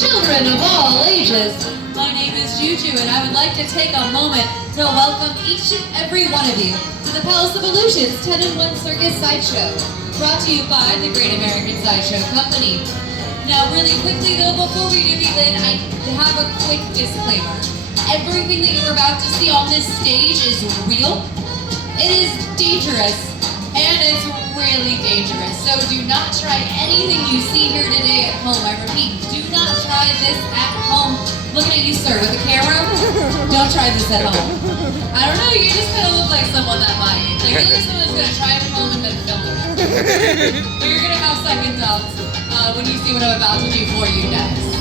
children of all ages. My name is Juju, and I would like to take a moment to welcome each and every one of you to the Palace of Illusions 10-in-1 Circus Sideshow, brought to you by the Great American Sideshow Company. Now, really quickly though, before we do begin, I have a quick disclaimer. Everything that you're about to see on this stage is real, it is dangerous, and it's really dangerous. So do not try anything you see here today at home. I repeat, do not try this at home. Looking at you, sir, with a camera. Don't try this at home. I don't know, you just kind of look like someone that might. Like, you look like someone that's going to try it at home and then film it. But you're going to have second thoughts when you see what I'm about to do for you next.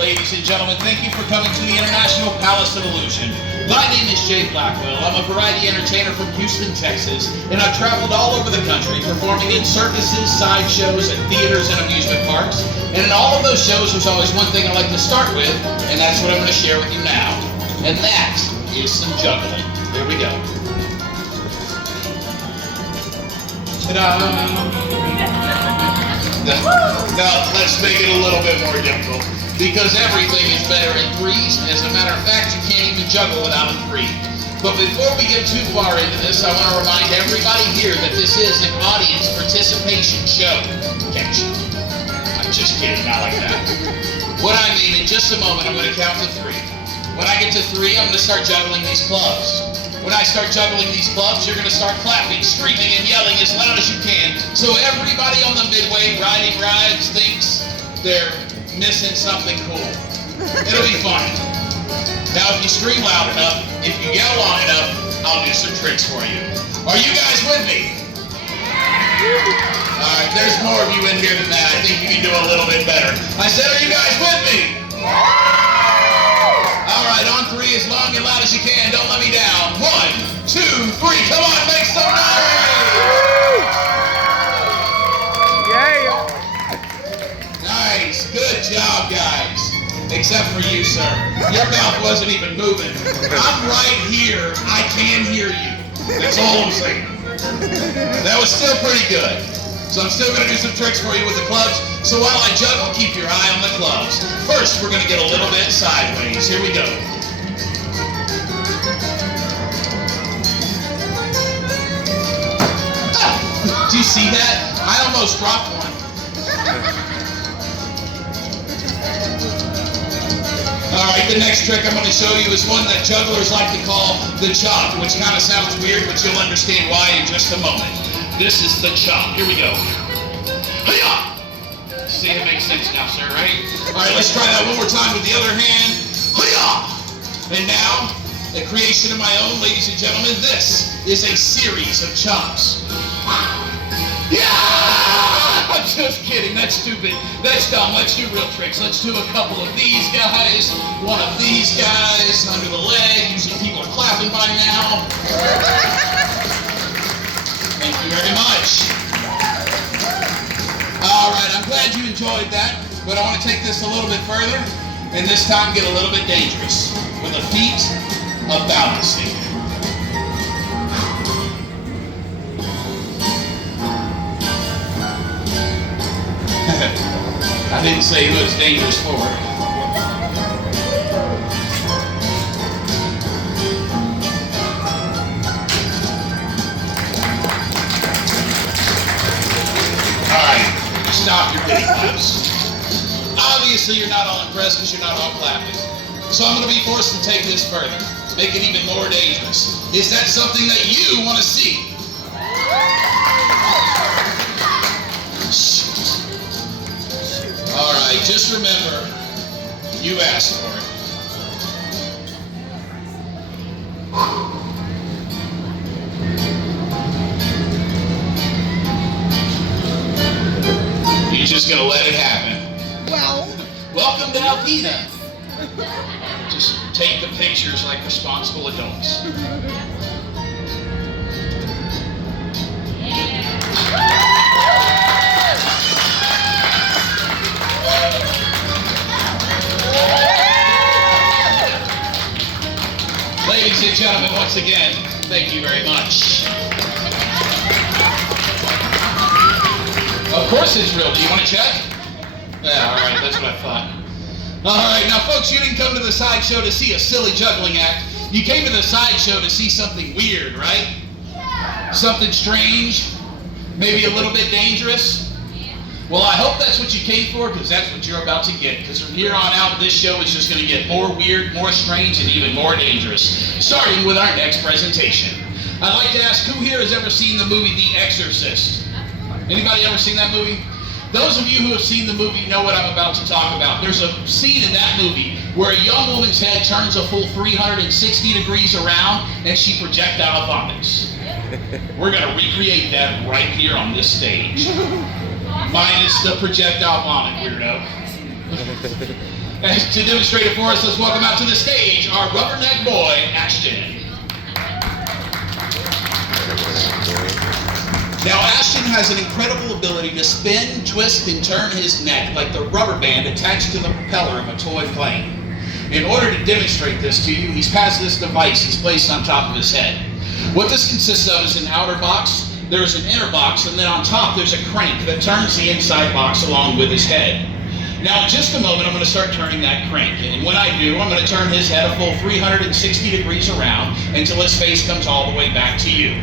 Ladies and gentlemen, thank you for coming to the International Palace of Illusion. My name is Jay Blackwell. I'm a variety entertainer from Houston, Texas, and I've traveled all over the country performing in circuses, sideshows, and theaters and amusement parks. And in all of those shows, there's always one thing I like to start with, and that's what I'm going to share with you now. And that is some juggling. Here we go. Ta-da! Now, let's make it a little bit more difficult, because everything is better in threes. As a matter of fact, you can't even juggle without a three. But before we get too far into this, I want to remind everybody here that this is an audience participation show. Catch. I'm just kidding, not like that. What I mean, in just a moment, I'm going to count to three. When I get to three, I'm going to start juggling these clubs. When I start juggling these clubs, you're going to start clapping, screaming, and yelling as loud as you can. So everybody on the midway riding rides thinks they're missing something cool. It'll be fun. Now, if you scream loud enough, if you yell long enough, I'll do some tricks for you. Are you guys with me? All right, there's more of you in here than that. I think you can do a little bit better. I said, are you guys with me? All right, on three, as long and loud as you can. Don't let me down. 1, 2, 3. Come on, make some noise! Yeah. Nice. Good job, guys. Except for you, sir. Your mouth wasn't even moving. I'm right here. I can hear you. That's all I'm saying. That was still pretty good. So I'm still going to do some tricks for you with the clubs. So while I juggle, keep your eye on the clubs. First, we're going to get a little bit sideways. Here we go. see that? I almost dropped one. All right, the next trick I'm going to show you is one that jugglers like to call the chop, which kind of sounds weird, but you'll understand why in just a moment. This is the chop. Here we go. Hi-ya! See, it makes sense now, sir, right? All right, let's try that one more time with the other hand. Hi-ya! And now, the creation of my own, ladies and gentlemen, this is a series of chops. Yeah! I'm just kidding, that's stupid. That's dumb. Let's do real tricks. Let's do a couple of these guys, one of these guys, under the leg. Usually people are clapping by now. Thank you very much. All right, I'm glad you enjoyed that, but I want to take this a little bit further, and this time get a little bit dangerous with the feat of balancing. I didn't say who it's dangerous for. Alright, stop your pity claps. Obviously you're not all impressed because you're not all clapping. So I'm going to be forced to take this further, make it even more dangerous. Is that something that you want to see? Alright, just remember, you asked for it. You're just gonna let it happen. Well, welcome to Alpena. Just take the pictures like responsible adults. Ladies and gentlemen, once again, thank you very much. Of course it's real. Do you want to check? Yeah, all right, that's what I thought. All right, now folks, you didn't come to the sideshow to see a silly juggling act. You came to the sideshow to see something weird, right? Yeah. Something strange, maybe a little bit dangerous. Well, I hope that's what you came for, because that's what you're about to get. Because from here on out, this show is just going to get more weird, more strange, and even more dangerous. Starting with our next presentation. I'd like to ask, who here has ever seen the movie The Exorcist? Anybody ever seen that movie? Those of you who have seen the movie know what I'm about to talk about. There's a scene in that movie where a young woman's head turns a full 360 degrees around and she projectile vomits. We're going to recreate that right here on this stage. Minus the projectile vomit, weirdo. And to demonstrate it for us, let's welcome out to the stage our rubberneck boy, Ashton. Now, Ashton has an incredible ability to spin, twist, and turn his neck like the rubber band attached to the propeller of a toy plane. In order to demonstrate this to you, he's passed this device he's placed on top of his head. What this consists of is an outer box, there's an inner box, and then on top there's a crank that turns the inside box along with his head. Now, in just a moment, I'm going to start turning that crank, and when I do, I'm going to turn his head a full 360 degrees around until his face comes all the way back to you.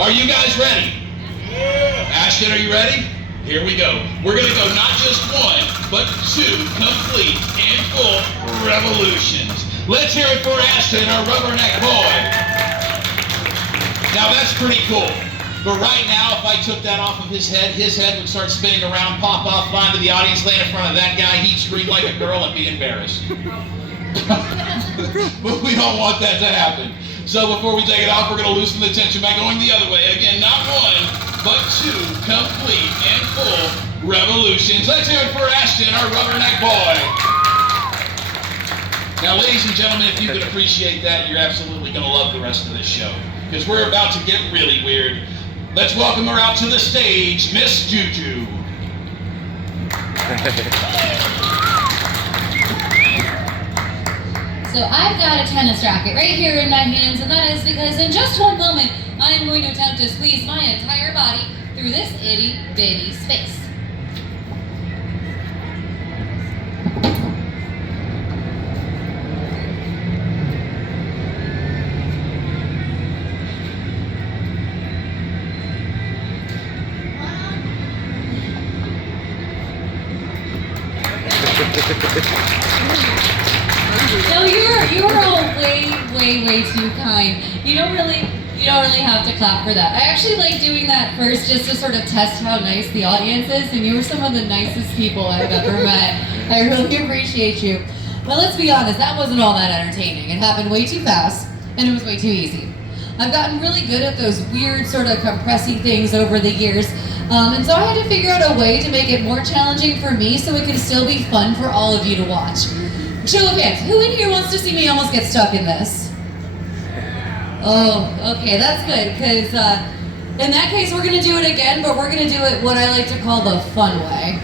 Are you guys ready? Ashton, are you ready? Here we go. We're going to go not just one, but two complete and full revolutions. Let's hear it for Ashton, our rubberneck boy. Now that's pretty cool. But right now, if I took that off of his head would start spinning around, pop off, fly into the audience, land in front of that guy, he'd scream like a girl and be embarrassed. But we don't want that to happen. So before we take it off, we're going to loosen the tension by going the other way. Again, not one, but two complete and full revolutions. Let's hear it for Ashton, our rubberneck boy. Now, ladies and gentlemen, if you could appreciate that, you're absolutely going to love the rest of this show, because we're about to get really weird. Let's welcome her out to the stage, Miss Juju. So I've got a tennis racket right here in my hands, and that is because in just one moment, I am going to attempt to squeeze my entire body through this itty-bitty space. You're all way too kind. You don't really have to clap for that. I actually like doing that first just to sort of test how nice the audience is, and you were some of the nicest people I've ever met. I really appreciate you. But let's be honest, that wasn't all that entertaining. It happened way too fast, and it was way too easy. I've gotten really good at those weird sort of compressing things over the years, and so I had to figure out a way to make it more challenging for me so it can still be fun for all of you to watch. Show of hands, who in here wants to see me almost get stuck in this? Oh, okay, that's good, because in that case we're going to do it again, but we're going to do it what I like to call the fun way.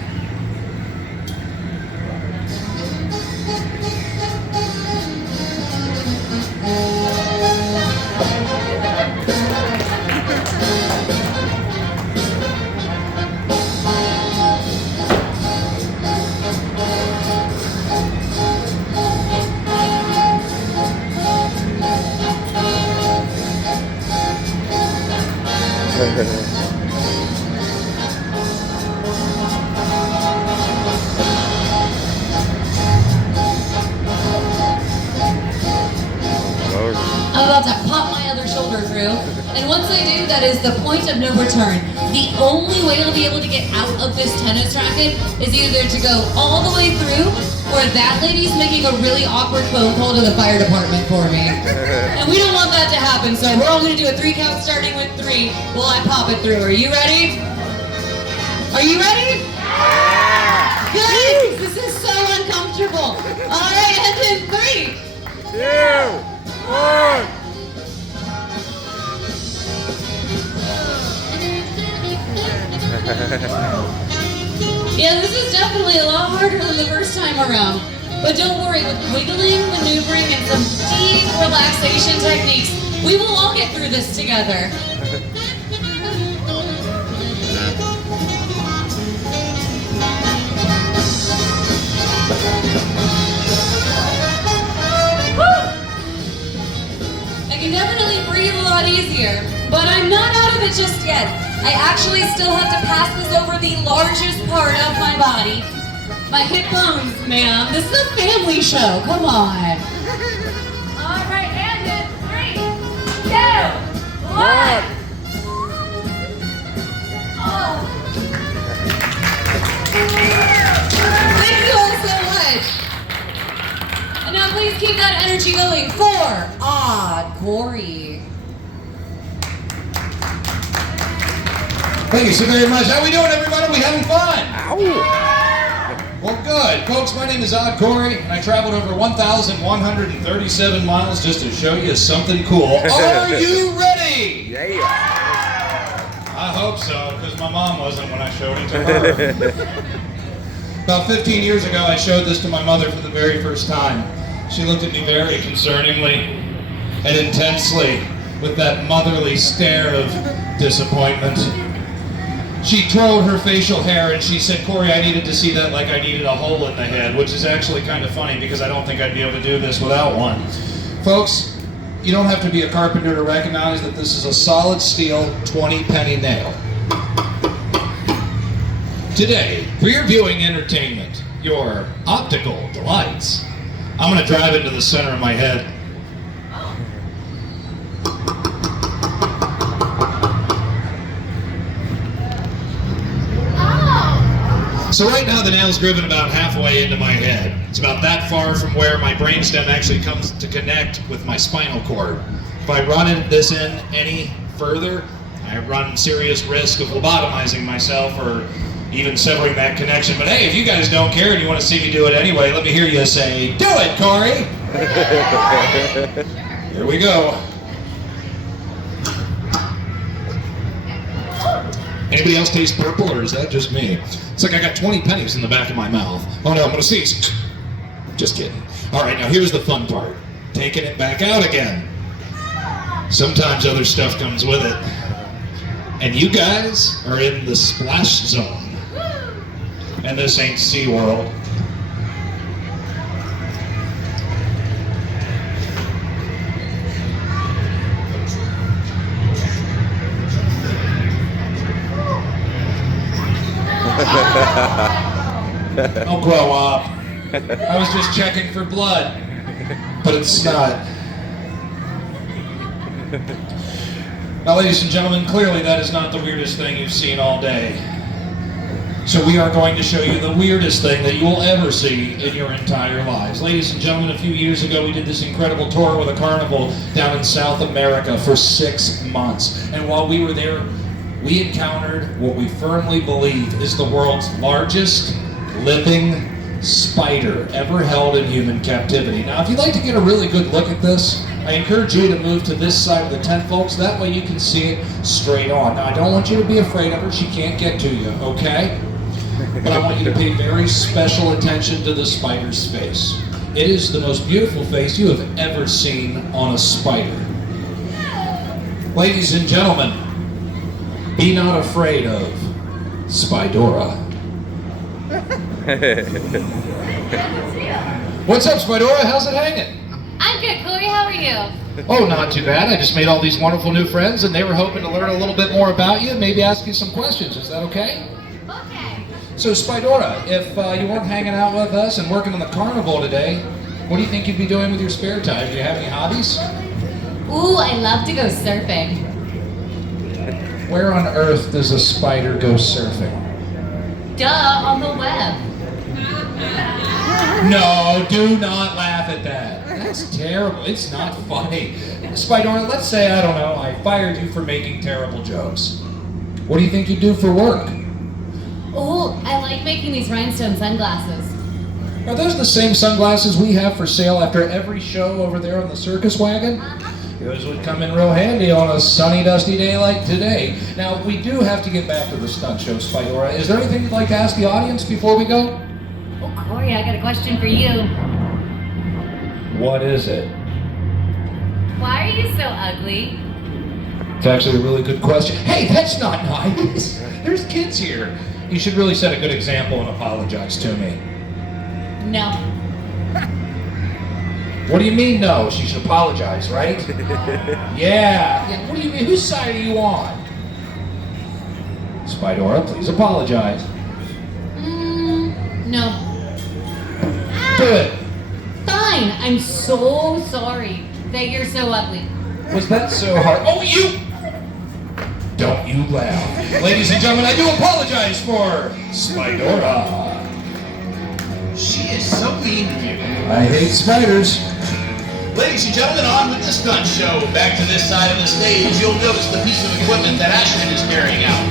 I'm about to pop my other shoulder through, and once I do, that is the point of no return. The only way I'll be able to get out of this tennis racket is either to go all the way through, or that lady's making a really awkward phone call to the fire department for me. And we don't want that to happen, so we're all going to do a 3 count starting with 3 while I pop it through. Are you ready? Are you ready? Good! This is so uncomfortable. All right, and in 3, 2, 1. Yeah, this is definitely a lot harder than the first time around. But don't worry, with wiggling, maneuvering, and some deep relaxation techniques, we will all get through this together. I can definitely breathe a lot easier, but I'm not out of it just yet. I actually still have to pass this over the largest part of my body. My hip bones, ma'am. This is a family show, come on. All right, and in 3, 2, 1. Oh. Thank you all so much. And now please keep that energy going for Odd Corey. Thank you so very much. How we doing, everybody? We having fun? Ow. Well, good. Folks, my name is Odd Corey, and I traveled over 1,137 miles just to show you something cool. Are you ready? Yeah. I hope so, because my mom wasn't when I showed it to her. About 15 years ago, I showed this to my mother for the very first time. She looked at me very concerningly and intensely with that motherly stare of disappointment. She twirled her facial hair and she said, "Corey, I needed to see that like I needed a hole in the head," which is actually kind of funny because I don't think I'd be able to do this without one. Folks, you don't have to be a carpenter to recognize that this is a solid steel 20-penny nail. Today, for your viewing entertainment, your optical delights, I'm going to drive into the center of my head. So right now the nail's driven about halfway into my head. It's about that far from where my brainstem actually comes to connect with my spinal cord. If I run this in any further, I run serious risk of lobotomizing myself or even severing that connection. But hey, if you guys don't care and you want to see me do it anyway, let me hear you say, "Do it, Corey!" Here we go. Anybody else taste purple, or is that just me? It's like I got 20 pennies in the back of my mouth. Oh no, I'm gonna sneeze. Just kidding. All right, now here's the fun part. Taking it back out again. Sometimes other stuff comes with it. And you guys are in the splash zone. And this ain't SeaWorld. Don't grow up. I was just checking for blood. but it's not. Now, ladies and gentlemen, clearly that is not the weirdest thing you've seen all day. So we are going to show you the weirdest thing that you will ever see in your entire lives. Ladies and gentlemen, a few years ago we did this incredible tour with a carnival down in South America for 6 months. And while we were there, we encountered what we firmly believe is the world's largest living spider ever held in human captivity. Now, if you'd like to get a really good look at this, I encourage you to move to this side of the tent, folks. That way you can see it straight on. Now, I don't want you to be afraid of her. She can't get to you, okay? But I want you to pay very special attention to the spider's face. It is the most beautiful face you have ever seen on a spider. Ladies and gentlemen, be not afraid of Spidora. What's up, Spidora? How's it hanging? I'm good, Chloe. How are you? Oh, not too bad. I just made all these wonderful new friends, and they were hoping to learn a little bit more about you and maybe ask you some questions. Is that okay? Okay. So, Spidora, if you weren't hanging out with us and working on the carnival today, what do you think you'd be doing with your spare time? Do you have any hobbies? Ooh, I love to go surfing. Where on earth does a spider go surfing? Duh, on the web. No, do not laugh at that. That's terrible. It's not funny. Spidora, let's say, I don't know, I fired you for making terrible jokes. What do you think you do for work? Ooh, I like making these rhinestone sunglasses. Are those the same sunglasses we have for sale after every show over there on the circus wagon? Those would come in real handy on a sunny, dusty day like today. Now, we do have to get back to the stunt show, Spidora. Is there anything you'd like to ask the audience before we go? Oh, Corey, I got a question for you. What is it? Why are you so ugly? It's actually a really good question. Hey, that's not nice. There's kids here. You should really set a good example and apologize to me. No. What do you mean, no? She should apologize, right? Yeah. What do you mean? Whose side are you on? Spidora, please apologize. No. Do it. Fine. I'm so sorry that you're so ugly. Was that so hard? Oh, you! Don't you laugh. Ladies and gentlemen, I do apologize for Spidora. She is so mean to you. I hate spiders. Ladies and gentlemen, on with the stunt show. Back to this side of the stage, you'll notice the piece of equipment that Ashton is carrying out.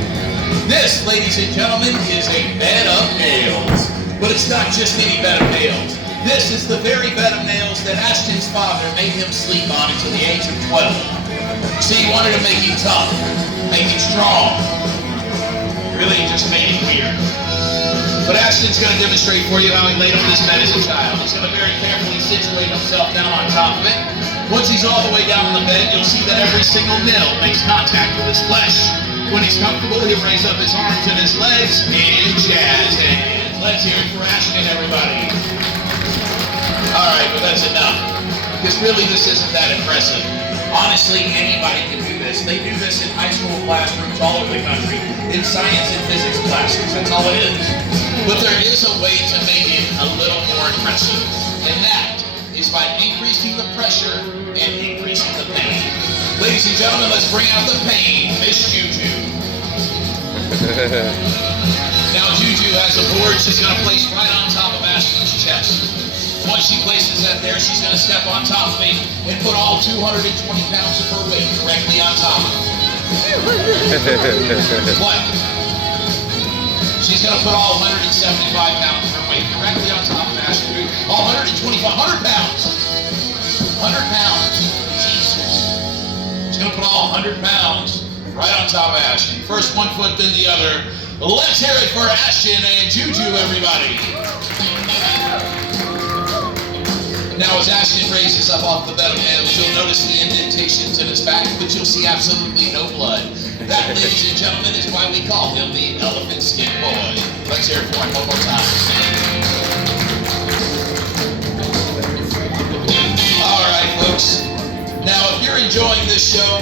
This, ladies and gentlemen, is a bed of nails. But it's not just any bed of nails. This is the very bed of nails that Ashton's father made him sleep on until the age of 12. See, he wanted to make him tough, make him strong. Really just made him weird. But Ashton's going to demonstrate for you how he laid on this bed as a child. He's going to very carefully situate himself down on top of it. Once he's all the way down on the bed, you'll see that every single nail makes contact with his flesh. When he's comfortable, he'll raise up his arms and his legs and jazz hands. Let's hear it for Ashton, everybody. All right, but that's enough. Because really, this isn't that impressive. Honestly, anybody can do this. They do this in high school classrooms all over the country, in science and physics classes. That's all it is. But there is a way to make it a little more impressive, and that is by increasing the pressure and increasing the pain. Ladies and gentlemen, let's bring out the pain, Miss Juju. Now Juju has a board she's going to place right on top of Ashton's chest. Once she places that there, she's going to step on top of me and put all 220 pounds of her weight directly on top of it. What? She's going to put all 175 pounds of her weight directly on top of Ashton. All 125, 100 pounds. 100 pounds. Jesus. She's going to put all 100 pounds right on top of Ashton. First one foot, then the other. Let's hear it for Ashton and Juju, everybody. Now, as Ashton raises up off the bed of nails, you'll notice the indentations in his back, but you'll see absolutely no blood. That, ladies and gentlemen, is why we call him the Elephant Skin Boy. Let's hear it for him one more time. All right, folks. Now, if you're enjoying this show,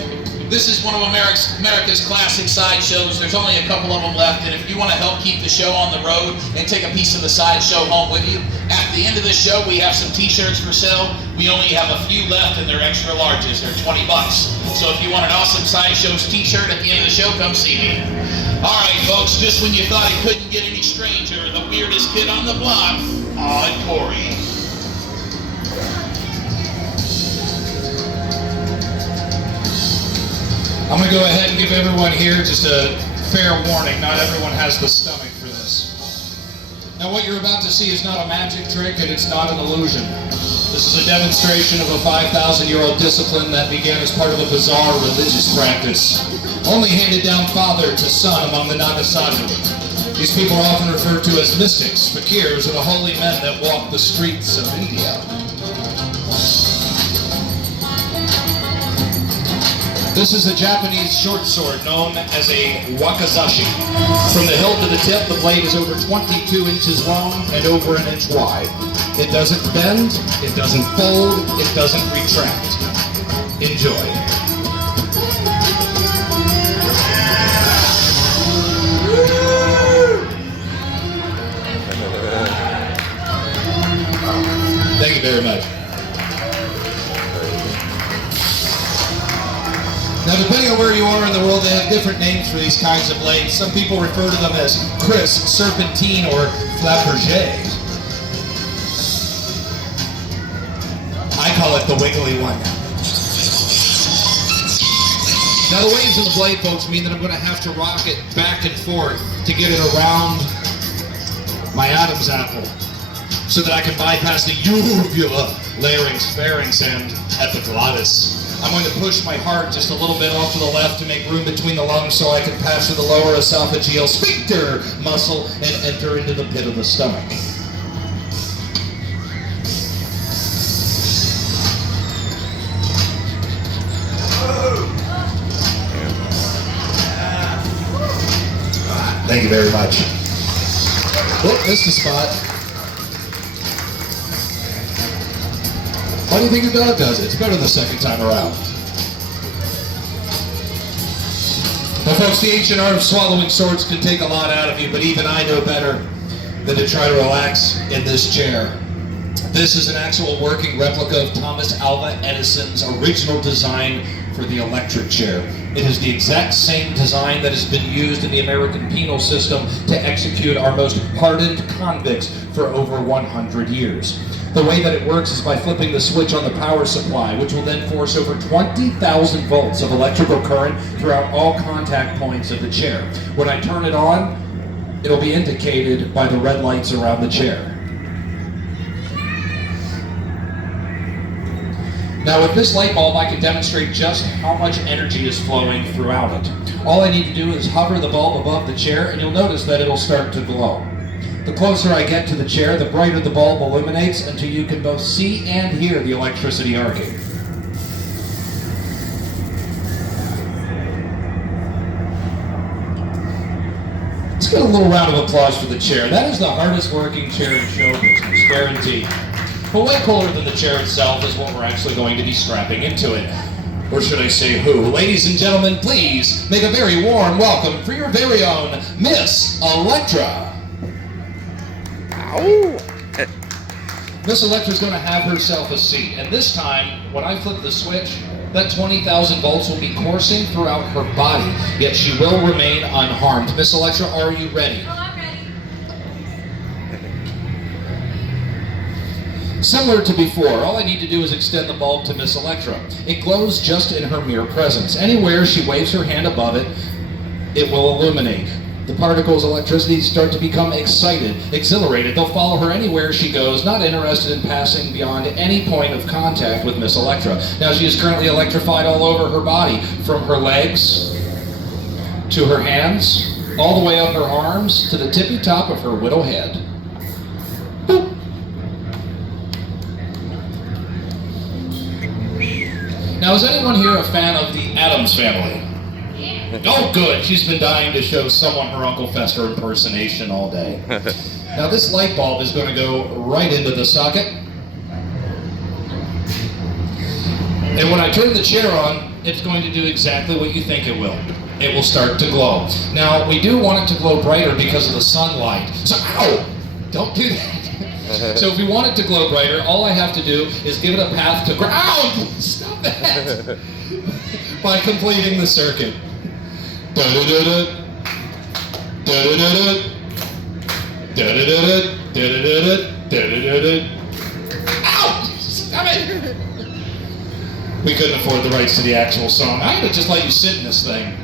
This is one of America's classic sideshows. There's only a couple of them left, and if you want to help keep the show on the road and take a piece of the sideshow home with you, at the end of the show we have some t-shirts for sale. We only have a few left, and they're extra larges. They're 20 bucks. So if you want an awesome sideshows t-shirt at the end of the show, come see me. All right, folks, just when you thought it couldn't get any stranger, the weirdest kid on the block, Odd Corey. I'm going to go ahead and give everyone here just a fair warning. Not everyone has the stomach for this. Now what you're about to see is not a magic trick, and it's not an illusion. This is a demonstration of a 5,000-year-old discipline that began as part of a bizarre religious practice, only handed down father to son among the Nagasaki. These people are often referred to as mystics, fakirs, or the holy men that walk the streets of India. This is a Japanese short sword known as a wakizashi. From the hilt to the tip, the blade is over 22 inches long and over an inch wide. It doesn't bend, it doesn't fold, it doesn't retract. Enjoy. Thank you very much. Now, depending on where you are in the world, they have different names for these kinds of blades. Some people refer to them as crisp, serpentine, or Fabergé. I call it the wiggly one. Now, the waves of the blade, folks, mean that I'm going to have to rock it back and forth to get it around my Adam's apple, so that I can bypass the uvula, larynx, pharynx, and epiglottis. I'm going to push my heart just a little bit off to the left to make room between the lungs so I can pass through the lower esophageal sphincter muscle and enter into the pit of the stomach. Thank you very much. Oh, missed a spot. Why do you think your dog does it? It's better the second time around. Well, folks, the ancient art of swallowing swords can take a lot out of you, but even I know better than to try to relax in this chair. This is an actual working replica of Thomas Alva Edison's original design for the electric chair. It is the exact same design that has been used in the American penal system to execute our most hardened convicts for over 100 years. The way that it works is by flipping the switch on the power supply, which will then force over 20,000 volts of electrical current throughout all contact points of the chair. When I turn it on, it'll be indicated by the red lights around the chair. Now with this light bulb, I can demonstrate just how much energy is flowing throughout it. All I need to do is hover the bulb above the chair, and you'll notice that it'll start to glow. The closer I get to the chair, the brighter the bulb illuminates until you can both see and hear the electricity arcing. Let's get a little round of applause for the chair. That is the hardest working chair in show business, guaranteed. But way cooler than the chair itself is what we're actually going to be strapping into it. Or should I say who? Ladies and gentlemen, please make a very warm welcome for your very own Miss Electra. Ow! Miss Electra's going to have herself a seat, and this time, when I flip the switch, that 20,000 volts will be coursing throughout her body, yet she will remain unharmed. Miss Electra, are you ready? Oh, I'm ready. Similar to before, all I need to do is extend the bulb to Miss Electra. It glows just in her mere presence. Anywhere she waves her hand above it, it will illuminate. The particles of electricity start to become excited, exhilarated. They'll follow her anywhere she goes, not interested in passing beyond any point of contact with Miss Electra. Now she is currently electrified all over her body, from her legs to her hands, all the way up her arms to the tippy top of her widow head. Boop. Now, is anyone here a fan of the Addams Family? Oh, good. She's been dying to show someone her Uncle Fester impersonation all day. Now, this light bulb is going to go right into the socket. And when I turn the chair on, it's going to do exactly what you think it will. It will start to glow. Now, we do want it to glow brighter because of the sunlight. So, ow! Don't do that. So if we want it to glow brighter, all I have to do is give it a path to ground. Stop that! By completing the circuit. Da-da-da-da. Da-da-da-da. Da-da-da-da. Da-da-da-da. Da-da-da-da. Ow! Stop it! We couldn't afford the rights to the actual song. I would just let you sit in this thing.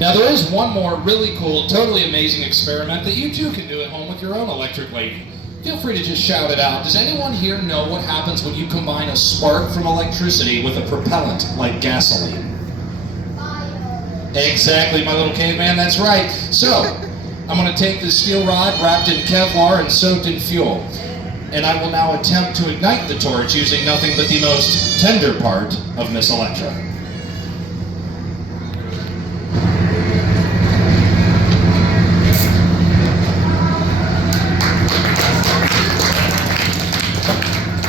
Now there is one more really cool, totally amazing experiment that you too can do at home with your own electric lady. Feel free to just shout it out. Does anyone here know what happens when you combine a spark from electricity with a propellant like gasoline? Exactly, my little caveman, that's right. So, I'm going to take this steel rod wrapped in Kevlar and soaked in fuel. And I will now attempt to ignite the torch using nothing but the most tender part of Miss Electra.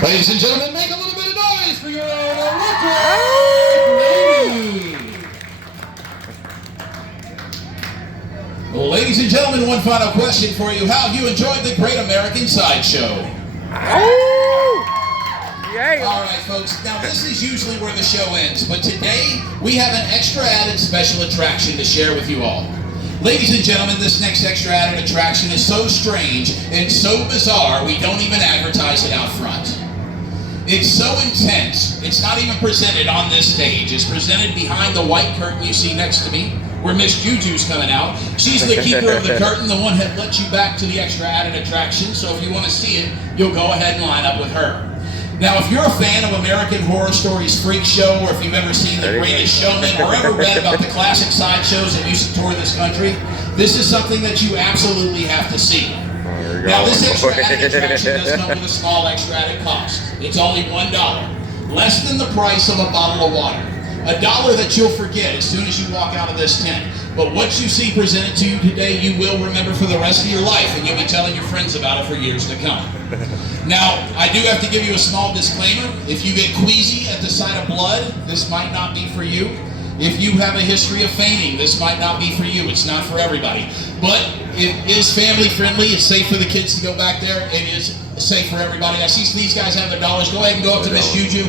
Ladies and gentlemen, make a little bit of noise for your own electric lady. Well, ladies and gentlemen, one final question for you. How have you enjoyed the Great American Sideshow? Yay! All right, folks. Now, this is usually where the show ends, but today we have an extra added special attraction to share with you all. Ladies and gentlemen, this next extra added attraction is so strange and so bizarre, we don't even advertise it out front. It's so intense, it's not even presented on this stage. It's presented behind the white curtain you see next to me, where Miss Juju's coming out. She's the keeper of the curtain, the one that lets you back to the extra added attraction, so if you want to see it, you'll go ahead and line up with her. Now, if you're a fan of American Horror Stories Freak Show, or if you've ever seen The Greatest Showman, or ever read about the classic sideshows that used to tour this country, this is something that you absolutely have to see. Now, this extra added attraction does come with a small extra added cost. It's only $1, less than the price of a bottle of water. $1 that you'll forget as soon as you walk out of this tent. But what you see presented to you today, you will remember for the rest of your life, and you'll be telling your friends about it for years to come. Now, I do have to give you a small disclaimer. If you get queasy at the sight of blood, this might not be for you. If you have a history of fainting, this might not be for you. It's not for everybody. But it is family friendly. It's safe for the kids to go back there. It is safe for everybody. I see these guys have their dollars. Go ahead and go up to Miss Juju.